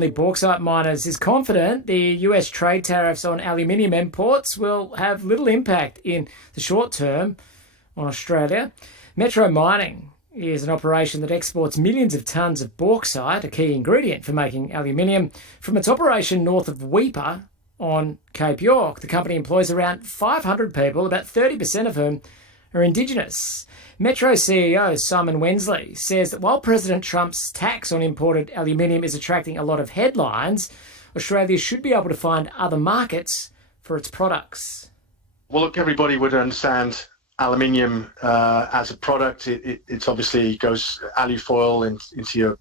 The bauxite miners is confident the US trade tariffs on aluminium imports will have little impact in the short term on Australia. Metro Mining is an operation that exports millions of tonnes of bauxite, a key ingredient for making aluminium, from its operation north of Weipa on Cape York. The company employs around 500 people, about 30% of whom are Indigenous. Metro CEO Simon Wensley says that while President Trump's tax on imported aluminium is attracting a lot of headlines, Australia should be able to find other markets for its products. Well, look, everybody would understand aluminium as a product. It's obviously goes alufoil into your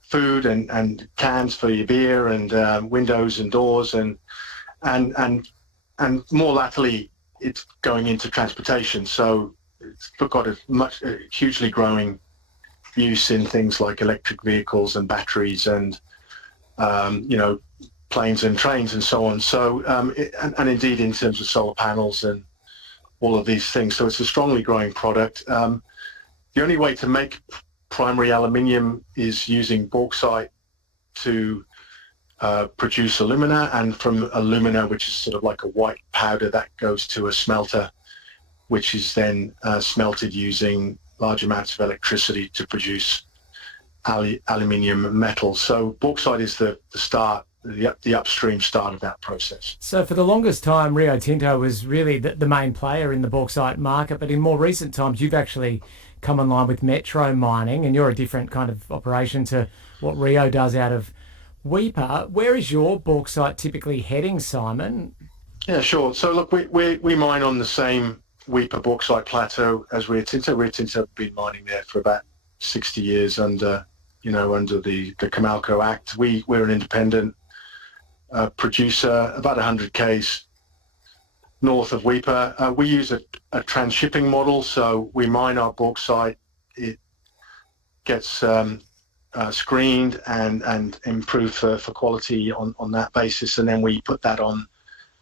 food and cans for your beer and windows and doors and more latterly it's going into transportation. So it's got a hugely growing use in things like electric vehicles and batteries and planes and trains and so on. So and indeed in terms of solar panels and all of these things. So it's a strongly growing product. The only way to make primary aluminium is using bauxite to produce alumina, and from alumina, which is sort of like a white powder, that goes to a smelter, which is then smelted using large amounts of electricity to produce aluminium metal. So bauxite is the start, the upstream start of that process. So for the longest time, Rio Tinto was really the main player in the bauxite market, but in more recent times, you've actually come online with Metro Mining, and you're a different kind of operation to what Rio does out of Weipa. Where is your bauxite typically heading, Simon? Yeah, sure. So look, we mine on the same Weipa bauxite plateau as Rio Tinto. Rio Tinto have been mining there for about 60 years under the Comalco Act. We're an independent producer, about 100 k's north of Weipa. We use a transshipping model, so we mine our bauxite. It gets screened and improved for quality on that basis, and then we put that on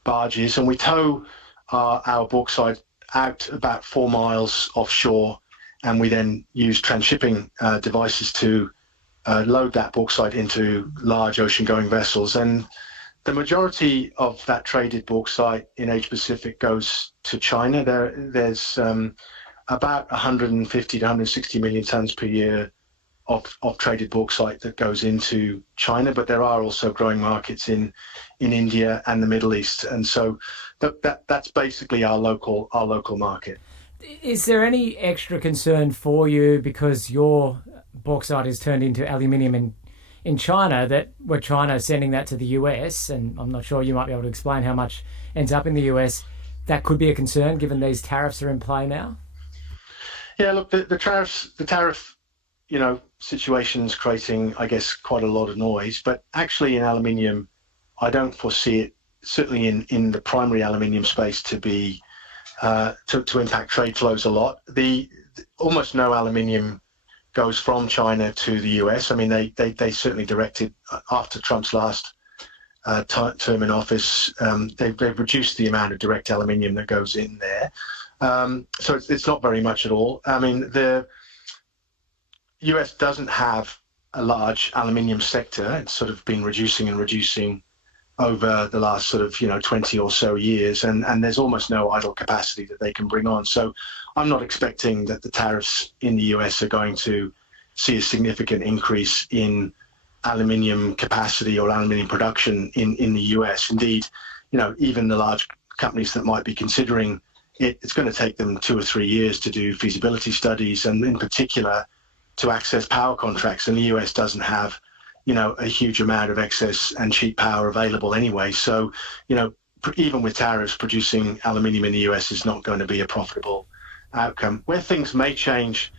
barges and we tow our bauxite out about 4 miles offshore, and we then use transshipping devices to load that bauxite into large ocean-going vessels. And the majority of that traded bauxite in Asia Pacific goes to China. There's about 150 to 160 million tons per year of traded bauxite that goes into China, but there are also growing markets in India and the Middle East, and so that's basically our local market. Is there any extra concern for you because your bauxite is turned into aluminium in China, that we're China sending that to the US, and I'm not sure, you might be able to explain how much ends up in the US? That could be a concern given these tariffs are in play now? Yeah, look, the tariff situation's creating, I guess, quite a lot of noise, but actually in aluminium, I don't foresee it, certainly in the primary aluminium space, to be to impact trade flows a lot. Almost no aluminium goes from China to the US. I mean, they certainly directed after Trump's last term in office. They've reduced the amount of direct aluminium that goes in there. So it's not very much at all. I mean, the US doesn't have a large aluminium sector. It's sort of been reducing over the last sort of 20 or so years, and there's almost no idle capacity that they can bring on. So I'm not expecting that the tariffs in the US are going to see a significant increase in aluminium capacity or aluminium production in the US. Indeed, even the large companies that might be considering it, it's going to take them 2 or 3 years to do feasibility studies, and in particular to access power contracts. And the US doesn't have a huge amount of excess and cheap power available anyway. So, even with tariffs, producing aluminium in the US is not going to be a profitable outcome. Where things may change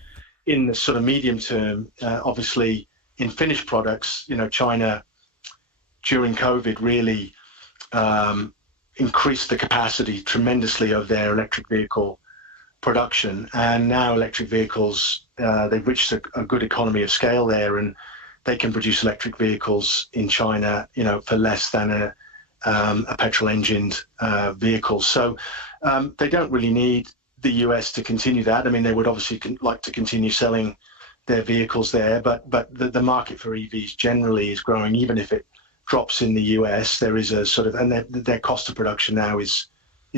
in the sort of medium term, obviously in finished products, China during COVID really increased the capacity tremendously of their electric vehicle production. And now electric vehicles, they've reached a good economy of scale there, and they can produce electric vehicles in China, for less than a petrol-engined vehicle. So they don't really need the US to continue that. I mean, they would obviously like to continue selling their vehicles there. But the market for EVs generally is growing, even if it drops in the US. There is a sort of, and their cost of production now is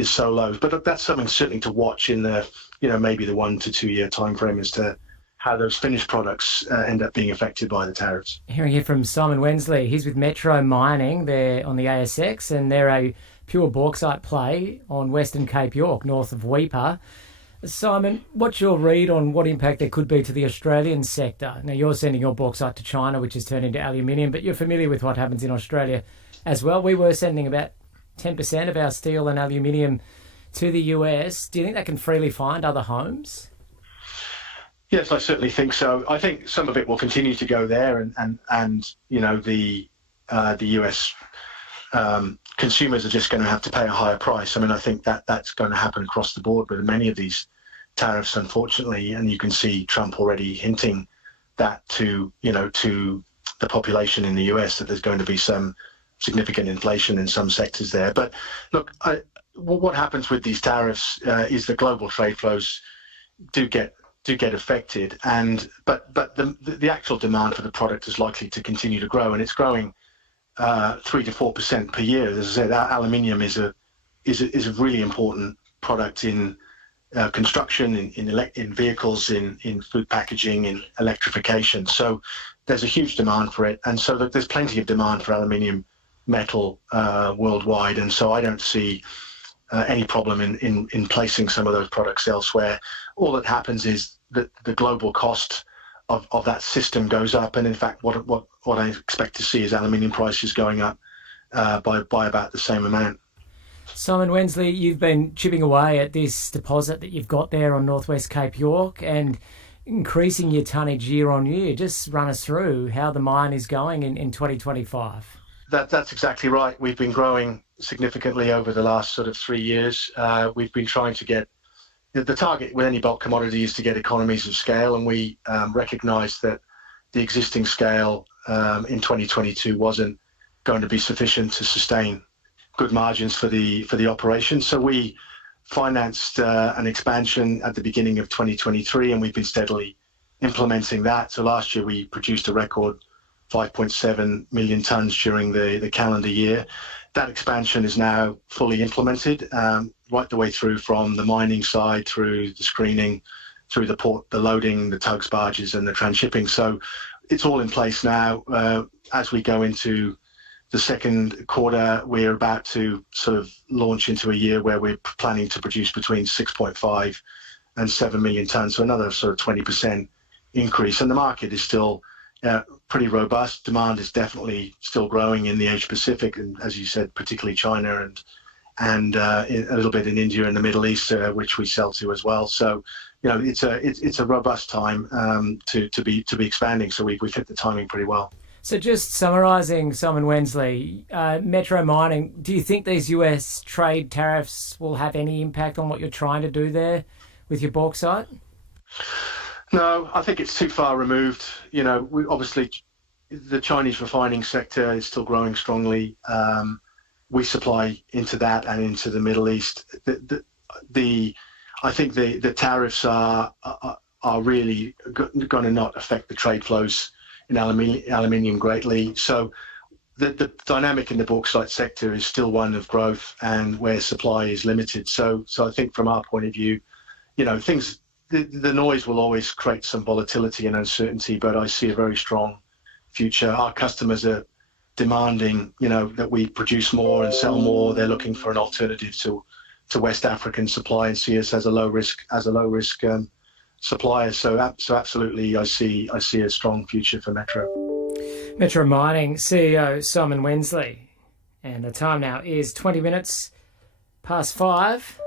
so low. But that's something certainly to watch in the, maybe the 1 to 2 year time frame as to how those finished products end up being affected by the tariffs. Hearing here from Simon Wensley, he's with Metro Mining. They're on the ASX, and they're a pure bauxite play on Western Cape York, north of Weipa. Simon, what's your read on what impact there could be to the Australian sector? Now, you're sending your bauxite to China, which has turned into aluminium, but you're familiar with what happens in Australia as well. We were sending about 10% of our steel and aluminium to the US. Do you think that can freely find other homes? Yes, I certainly think so. I think some of it will continue to go there, and the US consumers are just going to have to pay a higher price. I mean, I think that's going to happen across the board with many of these tariffs, unfortunately, and you can see Trump already hinting that to the population in the US that there's going to be some significant inflation in some sectors there. But look, what happens with these tariffs is the global trade flows do get affected, but the actual demand for the product is likely to continue to grow, and it's growing 3 to 4% per year. As I said, aluminium is a really important product in construction, in vehicles, in food packaging, in electrification. So there's a huge demand for it, and so there's plenty of demand for aluminium metal worldwide, and so I don't see any problem in placing some of those products elsewhere. All that happens is that the global cost of that system goes up, and in fact what I expect to see is aluminium prices going up by about the same amount. Simon Wensley, you've been chipping away at this deposit that you've got there on Northwest Cape York and increasing your tonnage year on year. Just run us through how the mine is going in 2025. That's exactly right. We've been growing significantly over the last sort of 3 years. We've been trying to get the target with any bulk commodity is to get economies of scale, and we recognized that the existing scale in 2022 wasn't going to be sufficient to sustain good margins for the operation. So we financed an expansion at the beginning of 2023, and we've been steadily implementing that. So last year we produced a record 5.7 million tonnes during the calendar year. That expansion is now fully implemented, right the way through from the mining side, through the screening, through the port, the loading, the tugs, barges, and the transshipping. So it's all in place now. As we go into the second quarter, we're about to sort of launch into a year where we're planning to produce between 6.5 and 7 million tonnes, so another sort of 20% increase. And the market is still pretty robust. Demand is definitely still growing in the Asia Pacific, and as you said, particularly China and a little bit in India and the Middle East, which we sell to as well. So, it's a robust time to be expanding. So we've hit the timing pretty well. So just summarising, Simon Wensley, Metro Mining, do you think these US trade tariffs will have any impact on what you're trying to do there with your bauxite? No, I think it's too far removed. Obviously the Chinese refining sector is still growing strongly. We supply into that and into the Middle East. I think the tariffs are really going to not affect the trade flows in aluminium greatly. So the dynamic in the bauxite sector is still one of growth and where supply is limited. So I think from our point of view, things. The noise will always create some volatility and uncertainty, but I see a very strong future. Our customers are demanding, that we produce more and sell more. They're looking for an alternative to West African supply and see us as a low risk supplier. So absolutely, I see a strong future for Metro. Metro Mining CEO Simon Wensley, and the time now is 20 minutes past 5.